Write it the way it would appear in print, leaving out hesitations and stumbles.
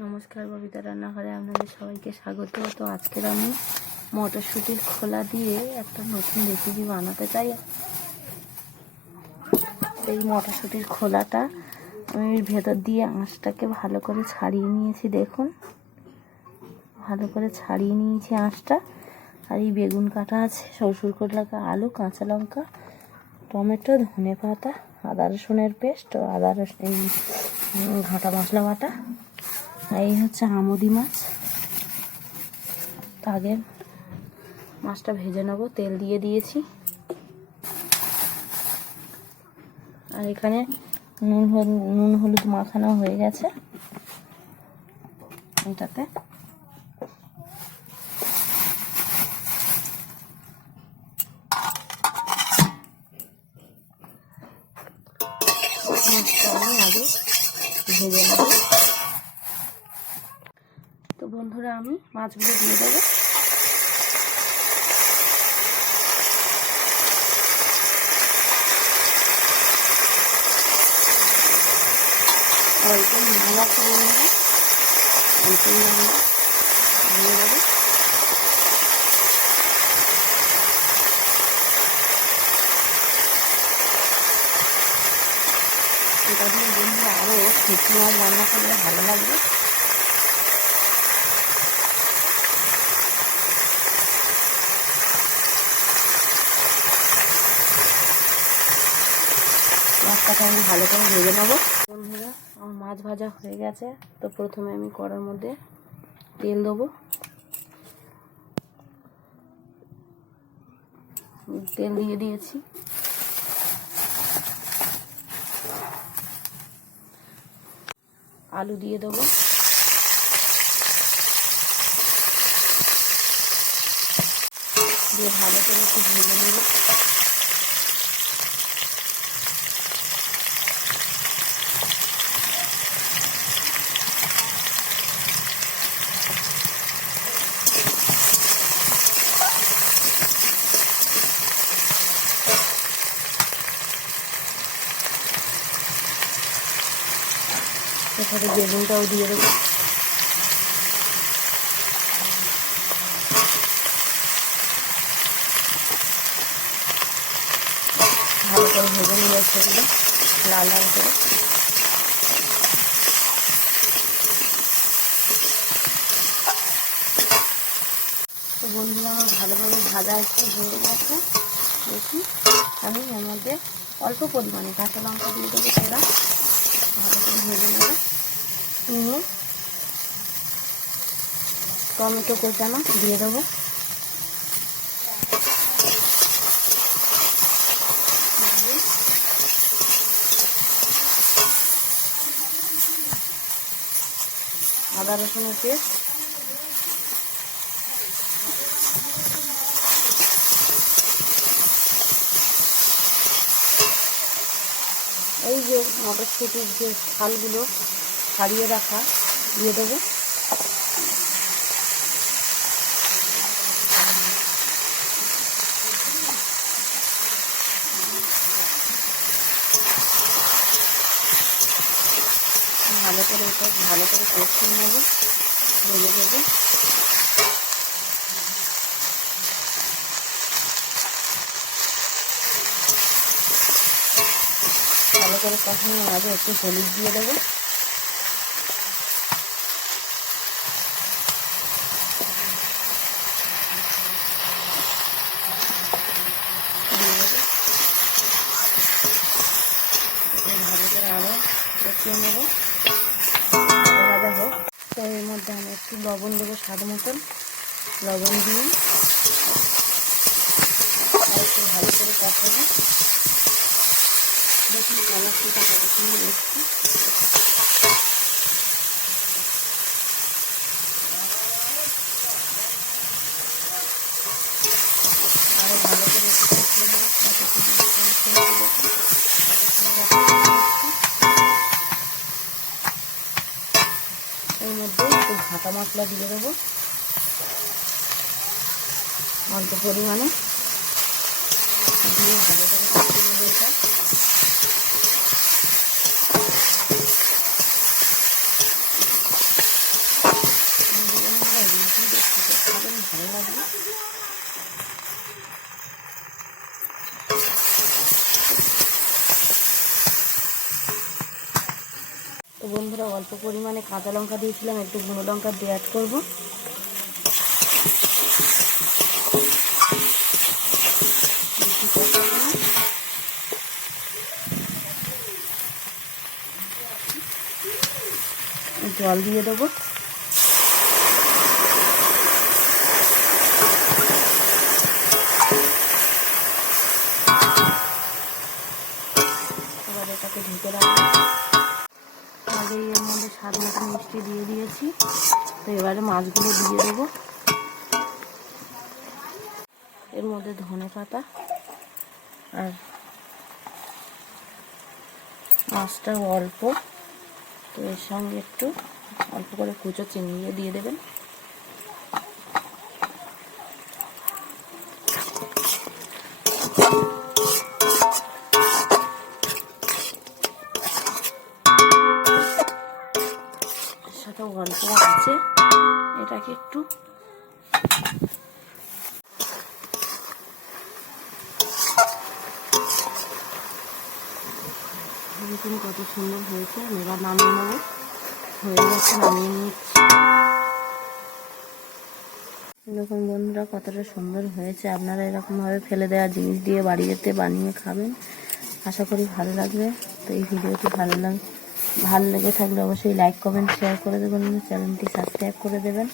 নমস্কার, ববিতা রান্নাঘরে আপনাদের সবাইকে স্বাগত। তো আজকের আমি মটরশুঁটির খোলা দিয়ে একটা নতুন রেসিপি বানাতে চাই। এই মটরশুঁটির খোলাটা আমি ভেতর দিয়ে আঁশটাকে ভালো করে ছাড়িয়ে নিয়েছি। দেখুন, ভালো করে ছাড়িয়ে নিয়েছি আঁশটা। আর এই বেগুন কাটা আছে, সরষের কটলাকা, আলু, কাঁচা লঙ্কা, টমেটো, ধনে পাতা, আদা রসুনের পেস্ট, আদা রসুন, এই ঘাটা মশলা বাটা। এই হচ্ছে আমুদি মাছ। তো আগে মাছটা ভেজে নেবো, তেল দিয়ে দিয়েছি। আর এখানে নুন হলুদ মাখানো হয়ে গেছে। এটাতে মাছটা আমি আগে ভেজে নেব। তো বন্ধুরা, আমি মাছগুলো দিয়ে দেবো। অল্প মশলা করে নেবো, অল্প লবণ দিয়ে দেবো। এটা দিয়ে বন্ধুরা আরও শুকনো মাছ রান্না করলে ভালো লাগবে। মাছটাকে আমি ভালো করে ভেজে নেবো। বন্ধুরা, আমার মাছ ভাজা হয়ে গেছে। তো প্রথমে আমি কড়ার মধ্যে তেল দেবো। তেল দিয়ে দিয়েছি। আলু দিয়ে দেবো। দিয়ে ভালো করে একটু ভেজে নেব। এখানে বেগুনটাও দিয়ে দেবো। ভালো করে ভেজে নিয়ে সেগুলো লাল লাল করে। তো বন্ধুরা, আমার ভালোভাবে ভাজা একটু হয়ে গেছে। দেখি, আমি এর মধ্যে অল্প পরিমাণে কাঁচা লঙ্কা দিয়ে দেবো। সেটা ভালো করে ভেজে নেব। নিয়ে টমেটো কোচানো দিয়ে দেবো। আদা রসুনের পেস্ট, এই যে মটরশুঁটির যে ছালগুলো ছাড়িয়ে রাখা দিয়ে দেবো। ভালো করে এটা ভালো করে কষিয়ে নেবো, ভেজে ভেজে। ভালো করে কষানোর আগে একটু হলুদ দিয়ে দেবো। ভালো করে আরও কষিয়ে নেবো, ভাজা হোক। তো এর মধ্যে আমি একটু লবণ দেবো, স্বাদ মতন লবণ দিয়ে একটু ভালো করে কষাবো। দেখুন কালারটা কত সুন্দর এসছে। আরও ভালো করে একটু কষিয়ে নেবো। এর মধ্যে একটু ঘাটা মশলা দিয়ে দেবো অল্প পরিমাণে, দিয়ে ভালো করে কষিয়ে নেবো এটা। বন্ধুরা অল্প পরিমাণে কাঁচা লঙ্কা দিয়েছিলাম, একটু গুঁড়ো লঙ্কা দিয়ে অ্যাড করবো। জল দিয়ে দেবো। এবার এটাকে ঢেকে রাখবো। আগে এর মধ্যে স্বাদ মতো মিষ্টি দিয়ে দিয়েছি, তো এবারে মাছগুলো দিয়ে দেবো। এর মধ্যে ধনে পাতা আর মাছটা অল্প, তো এর সঙ্গে একটু অল্প করে কুচো চিনি দিয়ে দেবেন। সাথে অল্প আছে, এটাকে একটু দেখুন কত সুন্দর হয়েছে। আমি এবার নামিয়ে নেবো। হয়ে গেছে, নামিয়ে নিচ্ছি। এরকম বন্ধুরা কতটা সুন্দর হয়েছে। আপনারা এরকমভাবে ফেলে দেওয়া জিনিস দিয়ে বাড়িতে বানিয়ে খাবেন, আশা করি ভালো লাগবে। তো এই ভিডিওটি ভালো লেগে থাকলে অবশ্যই লাইক কমেন্ট শেয়ার করে দেবেন, চ্যানেলটি সাবস্ক্রাইব করে দেবেন।